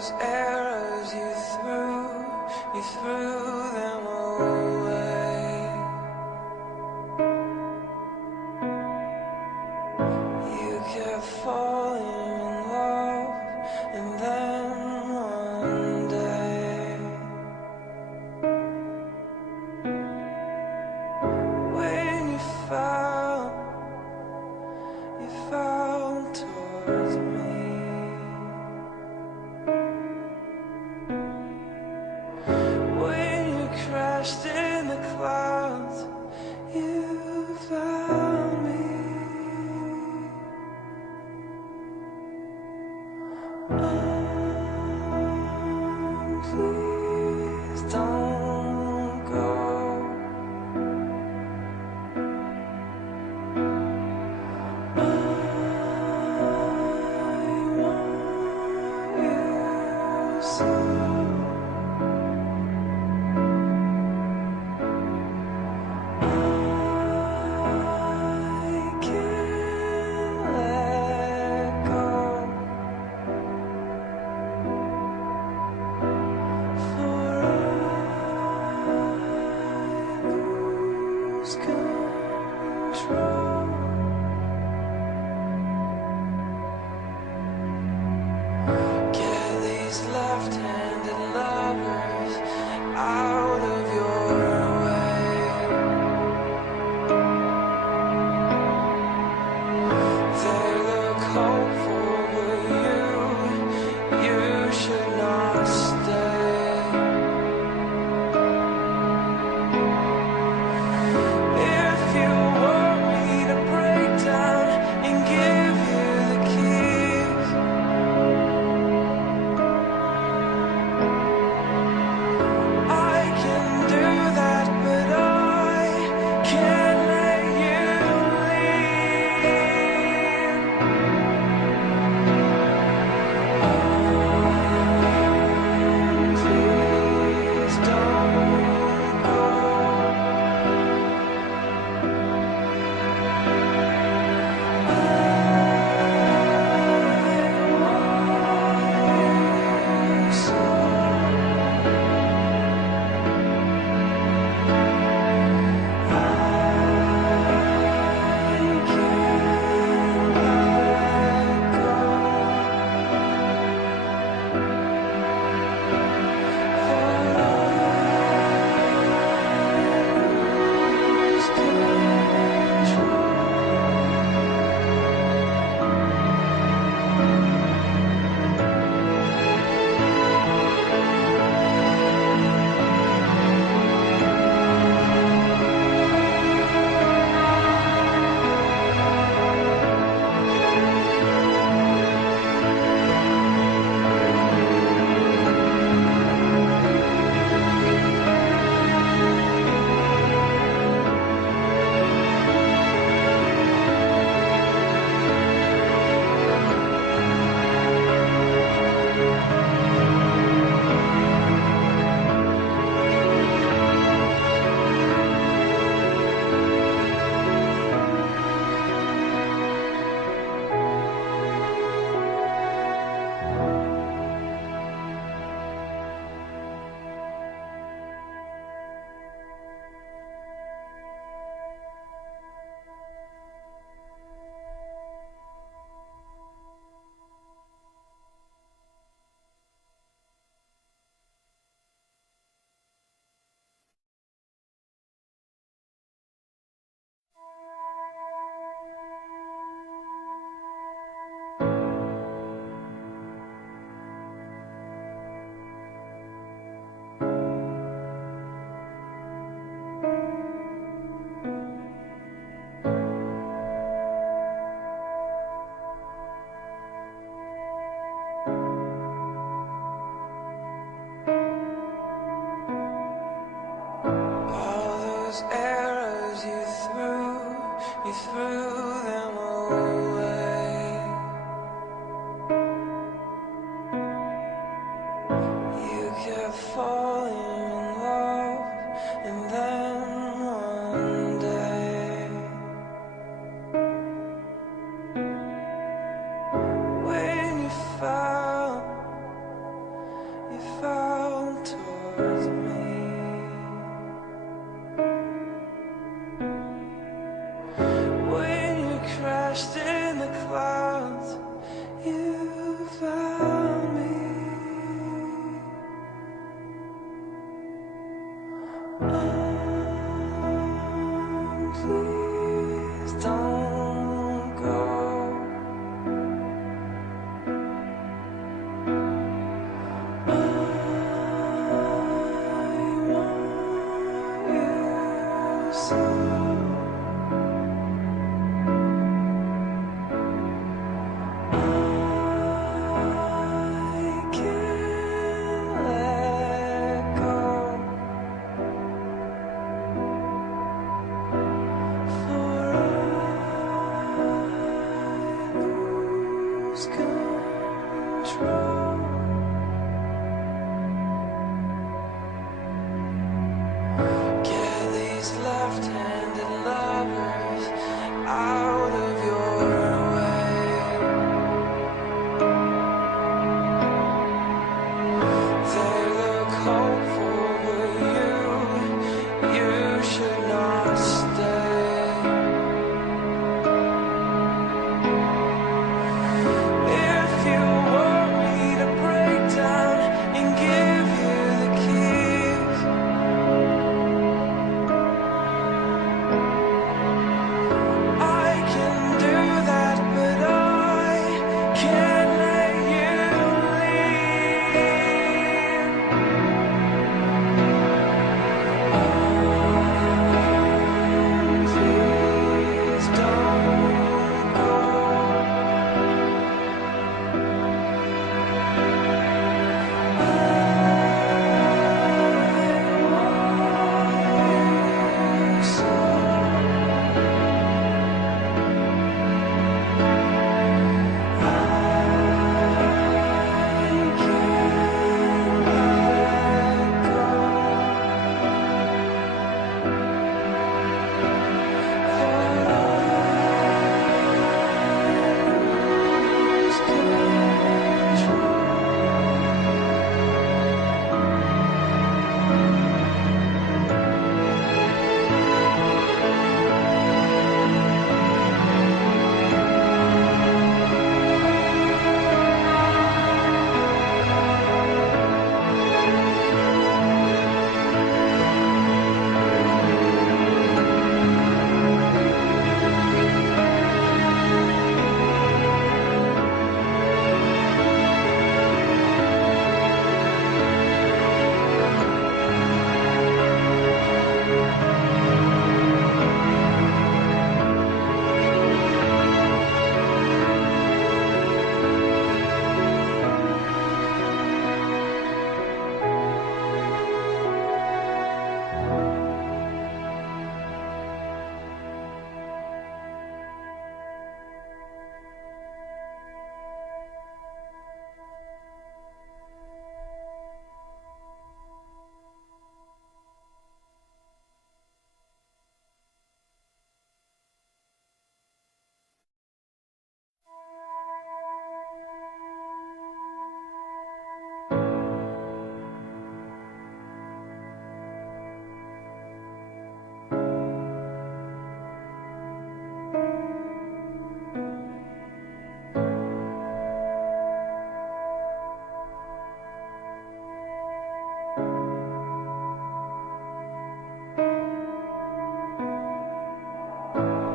those arrows you threw them away. You kept falling in love, and then one day, when you fell towards me. When you crashed in the clouds, you found me. Please don't go. I want you so. Get these left-handed lovers out of your way. They look hopeful, but you should not stay. If you want me to break down and give you the keys, I can do that, but I can't let you leave. Please don't go. All those arrows you threw them away. You kept falling in love, and then one day, when you fell control. Get these left-handed lovers out of your way. They look hopeful, but you should not stay. If you want me to break down and give you the keys, I can do that, but I can't let you leave. Please don't go.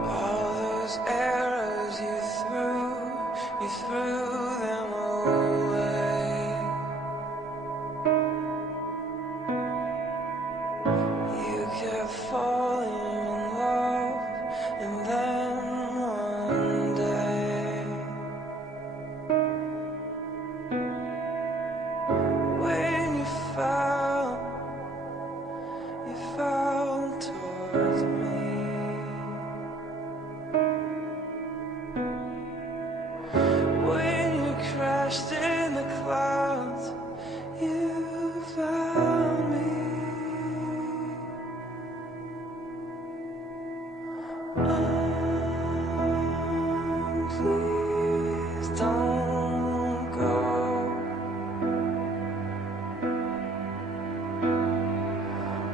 All those arrows you threw them away. You kept falling in love, and then one day, when you fell towards me. When you crashed in the clouds, you found me. Please don't go.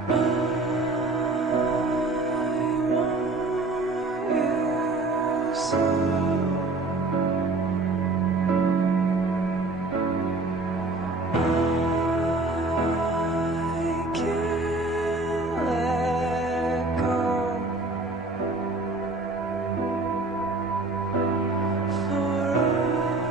I want you so. For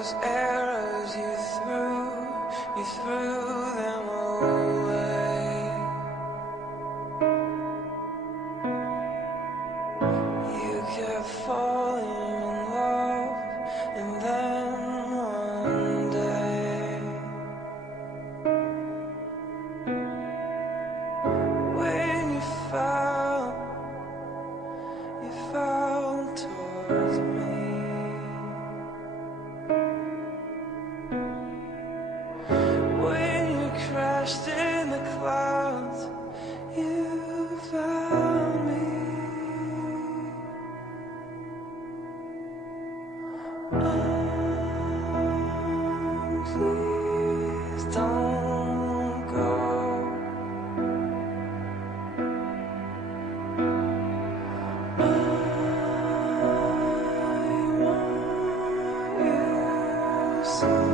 those arrows you threw them away. You kept falling in love, and then one day, when you fell towards me. When you crashed in the clouds, you found me. Please don't go. I want you so.